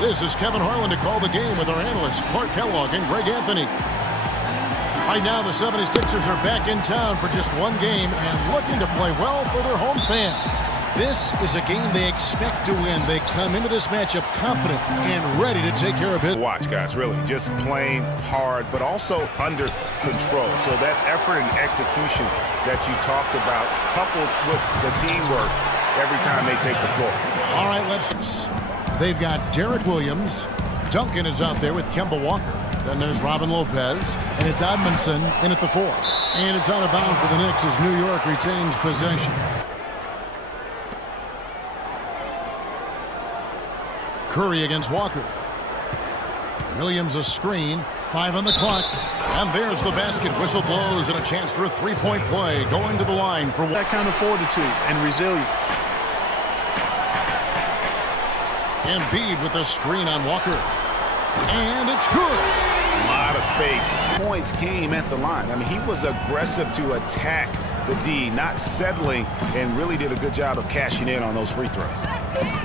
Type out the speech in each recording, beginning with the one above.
This is Kevin Harlan to call the game with our analysts Clark Kellogg and Greg Anthony. Right now, the 76ers are back in town for just one game and looking to play well for their home fans. This is a game they expect to win. They come into this matchup confident and ready to take care of it. Watch, guys, really just playing hard, but also under control. So that effort and execution that you talked about, coupled with the teamwork every time they take the floor. All right, they've got Derek Williams. Duncan is out there with Kemba Walker. Then there's Robin Lopez, and it's Edmondson in at the 4. And it's out of bounds for the Knicks as New York retains possession. Curry against Walker. Williams a screen, 5 on the clock. And there's the basket. Whistle blows and a chance for a three-point play. Going to the line for that kind of fortitude and resilience. Embiid with a screen on Walker. And it's good. A lot of space. Points came at the line. I mean, he was aggressive to attack the D, not settling, and really did a good job of cashing in on those free throws.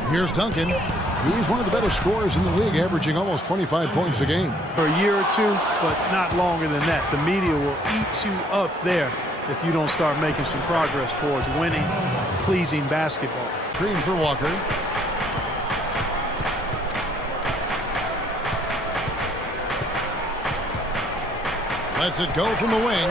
Here's Duncan. He's one of the better scorers in the league, averaging almost 25 points a game. For a year or two, but not longer than that. The media will eat you up there if you don't start making some progress towards winning, pleasing basketball. Green for Walker. Lets it go from the wing.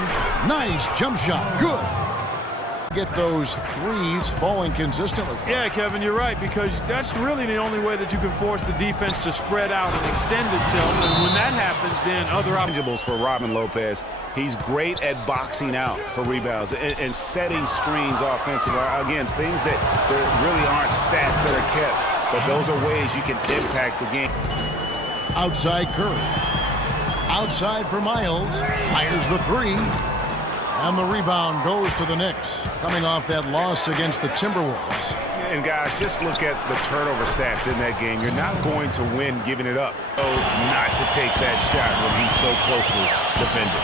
Nice jump shot. Good. Get those threes falling consistently. Yeah, Kevin, you're right, because that's really the only way that you can force the defense to spread out and extend itself. And when that happens, then other options for Robin Lopez. He's great at boxing out for rebounds and setting screens offensively. Again, things that there really aren't stats that are kept, but those are ways you can impact the game. Outside Curry. Outside for Miles. Fires the 3. And the rebound goes to the Knicks, coming off that loss against the Timberwolves. And, guys, just look at the turnover stats in that game. You're not going to win giving it up. Oh, not to take that shot when he's so closely defended.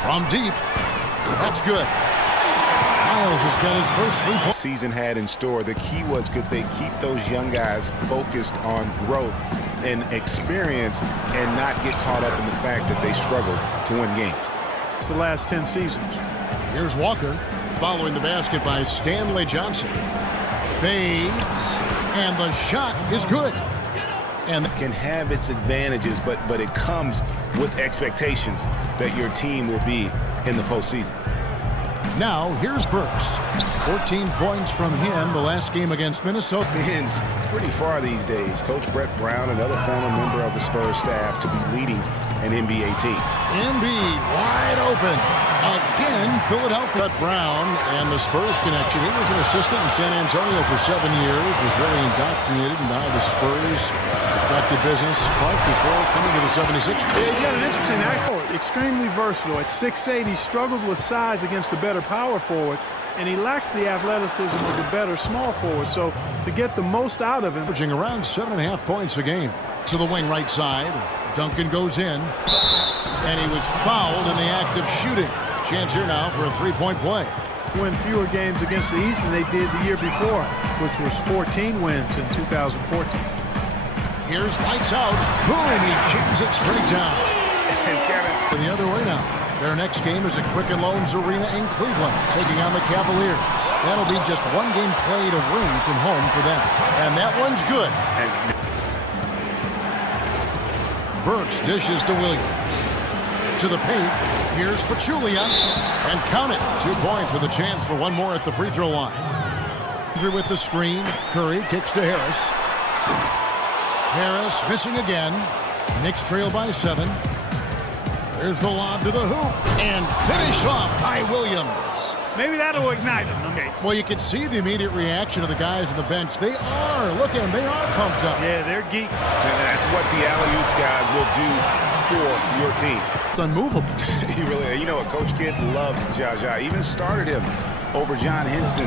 From deep. That's good. Miles has got his first 3-point. Season had in store. The key was, could they keep those young guys focused on growth and experience and not get caught up in the fact that they struggled to win games. It's the last 10 seasons. Here's Walker following the basket by Stanley Johnson. Fades, and the shot is good. And can have its advantages, but it comes with expectations that your team will be in the postseason. Now, here's Burks. 14 points from him the last game against Minnesota. Stands pretty far these days. Coach Brett Brown, another former member of the Spurs staff, to be leading an NBA team. Embiid wide open. Again, Philadelphia. Brown and the Spurs connection. He was an assistant in San Antonio for 7 years, was really indoctrinated, and now the Spurs got the business Clark before coming to the 76ers. Yeah, he's got an interesting accent. Extremely versatile. At 6'8", he struggles with size against the better power forward, and he lacks the athleticism of the better small forward. So to get the most out of him, averaging around 7.5 points a game. To the wing right side, Duncan goes in, and he was fouled in the act of shooting. Chance here now for a 3-point play. Win fewer games against the East than they did the year before, which was 14 wins in 2014. Here's lights out. Boom, he jams it straight down. And Kevin, the other way now. Their next game is at Quicken Loans Arena in Cleveland, taking on the Cavaliers. That'll be just one game played away from home for them. And that one's good. Burks dishes to Williams. To the paint. Here's Pachulia. And count it. 2 points with a chance for one more at the free throw line. With the screen. Curry kicks to Harris. Harris missing again. Knicks trail by 7. There's the lob to the hoop. And finished off by Williams. Maybe that'll ignite him. Okay. Well, you can see the immediate reaction of the guys on the bench. They are. Look at them. They are pumped up. Yeah, they're geeked. And that's what the alley-oops guys will do for your team. It's unmovable. He really, you know what, Coach Kidd loves Jaja. Even started him over John Henson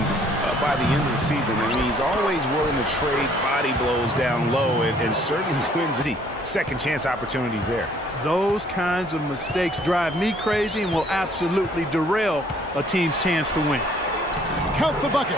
by the end of the season. I mean, he's always willing to trade body blows down low and certainly wins the second chance opportunities there. Those kinds of mistakes drive me crazy and will absolutely derail a team's chance to win. Count the bucket.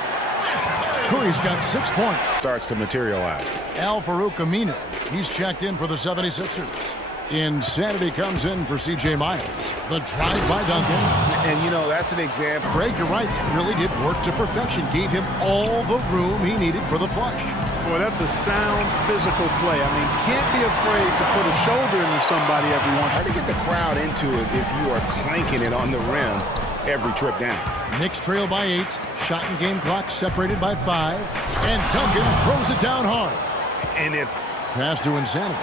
Curry's got 6 points. Starts to materialize. Al-Farouq Aminu, he's checked in for the 76ers. Insanity comes in for C.J. Miles. The drive by Duncan. And, you know, that's an example. Craig, you're right. It really did work to perfection. Gave him all the room he needed for the flush. Boy, that's a sound physical play. I mean, can't be afraid to put a shoulder into somebody every once in a while. Try to get the crowd into it if you are clanking it on the rim every trip down. Knicks trail by 8. Shot and game clock separated by 5. And Duncan throws it down hard. And if pass to Insanity.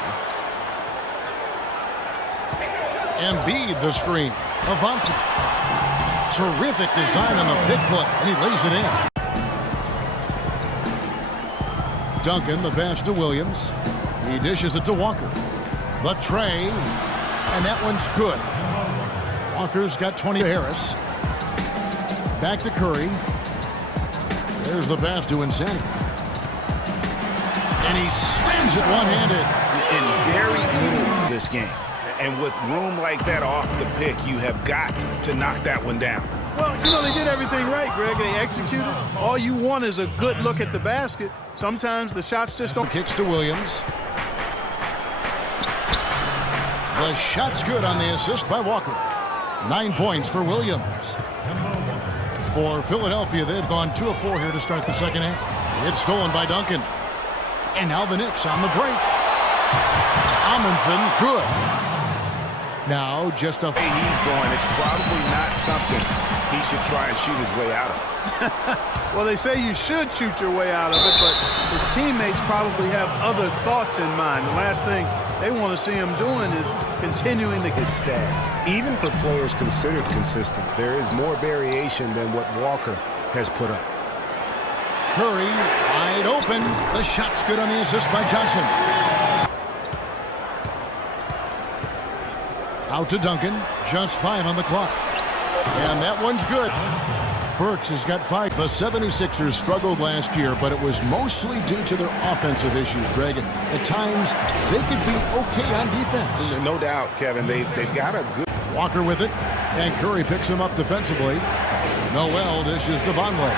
Embiid the screen. Avante. Terrific design on the big play, and he lays it in. Duncan, the pass to Williams. He dishes it to Walker. The tray, and that one's good. Walker's got 20 to Harris. Back to Curry. There's the pass to Insanity. And he slams it one-handed. In very little this game. And with room like that off the pick, you have got to knock that one down. Well, you know, they did everything right, Greg. They executed. All you want is a good look at the basket. Sometimes the shots just don't. Kicks to Williams. The shot's good on the assist by Walker. 9 points for Williams. For Philadelphia, they've gone 2 of 4 here to start the second half. It's stolen by Duncan. And now the Knicks on the break. Amundsen, good. Now just a... Hey, he's going. It's probably not something he should try and shoot his way out of. Well, they say you should shoot your way out of it, but his teammates probably have other thoughts in mind. The last thing they want to see him doing is continuing to his stats. Even for players considered consistent, there is more variation than what Walker has put up. Curry, wide open. The shot's good on the assist by Johnson. Out to Duncan. Just 5 on the clock. And that one's good. Burks has got 5. The 76ers struggled last year, but it was mostly due to their offensive issues, Greg. At times, they could be okay on defense. No doubt, Kevin. They've got a good... Walker with it. And Curry picks him up defensively. Noel dishes to Vonleh.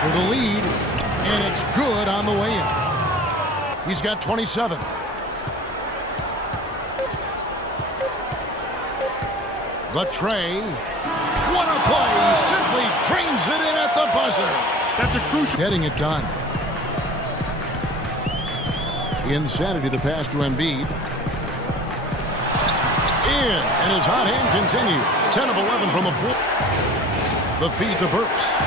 For the lead. And it's good on the way in. He's got 27. The tray. What a play. Simply drains it in at the buzzer. That's a crucial. Getting it done. Insanity, the pass to Embiid. In. And his hot hand continues. 10 of 11 from the floor. The feed to Burks.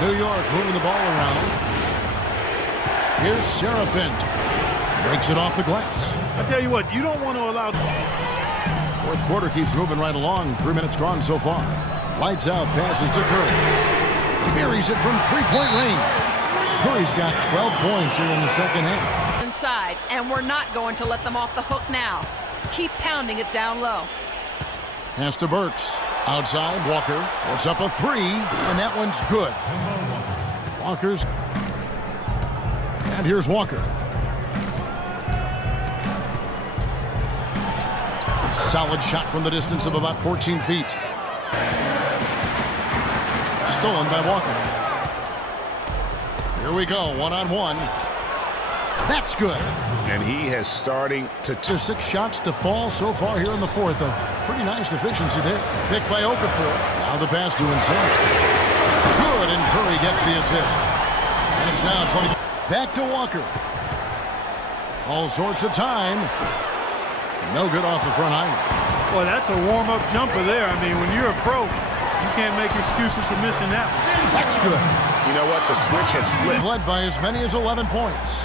New York moving the ball around. Here's Seraphin. Breaks it off the glass. I tell you what, you don't want to allow... Fourth quarter keeps moving right along. 3 minutes gone so far. Lights out, passes to Curry. Buries it from three-point range. Curry's got 12 points here in the second half. Inside, and we're not going to let them off the hook now. Keep pounding it down low. Pass to Burks. Outside, Walker puts up a 3, and that one's good. Walker's. And here's Walker. Solid shot from the distance of about 14 feet. Stolen by Walker. Here we go, one-on-one. That's good. And he has starting to... There's 6 shots to fall so far here in the fourth. A pretty nice efficiency there. Picked by Okafor. Now the pass to Insanity. Good, and Curry gets the assist. And it's now 20. Back to Walker. All sorts of time. No good off the front iron. Well, that's a warm-up jumper there. I mean, when you're a pro, you can't make excuses for missing that one. That's good. You know what? The switch has flipped. Led by as many as 11 points.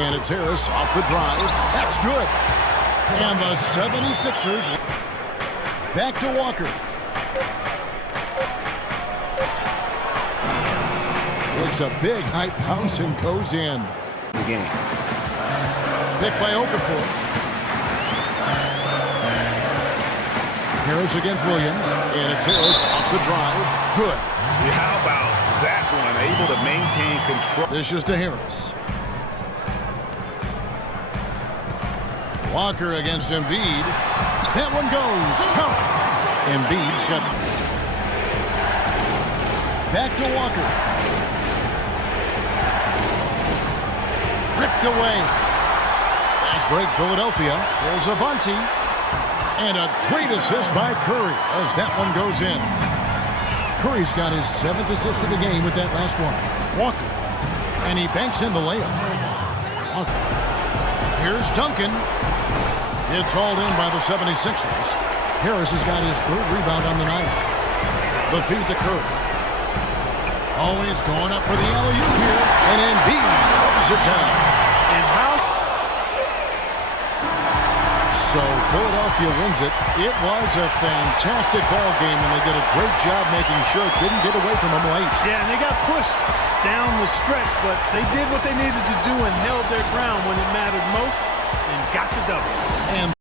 And it's Harris off the drive. That's good. And the 76ers back to Walker. Takes a big high bounce and goes in. The game. Picked by Okafor. Harris against Williams. And it's Harris off the drive. Good. How about that one? Able to maintain control. This is to Harris. Walker against Embiid. That one goes. Count. Embiid's got back to Walker. Ripped away. Fast break, Philadelphia. There's Avanti. And a great assist by Curry as that one goes in. Curry's got his 7th assist of the game with that last one. Walker. And he banks in the layup. Walker. Here's Duncan. It's hauled in by the 76ers. Harris has got his 3rd rebound on the night. The feed to Curry. Always going up for the alley-oop here. And Embiid throws it down. And how? So Philadelphia wins it. It was a fantastic ball game, and they did a great job making sure it didn't get away from them late. Yeah, and they got pushed down the stretch, but they did what they needed to do and held their ground when it mattered most and got the double. And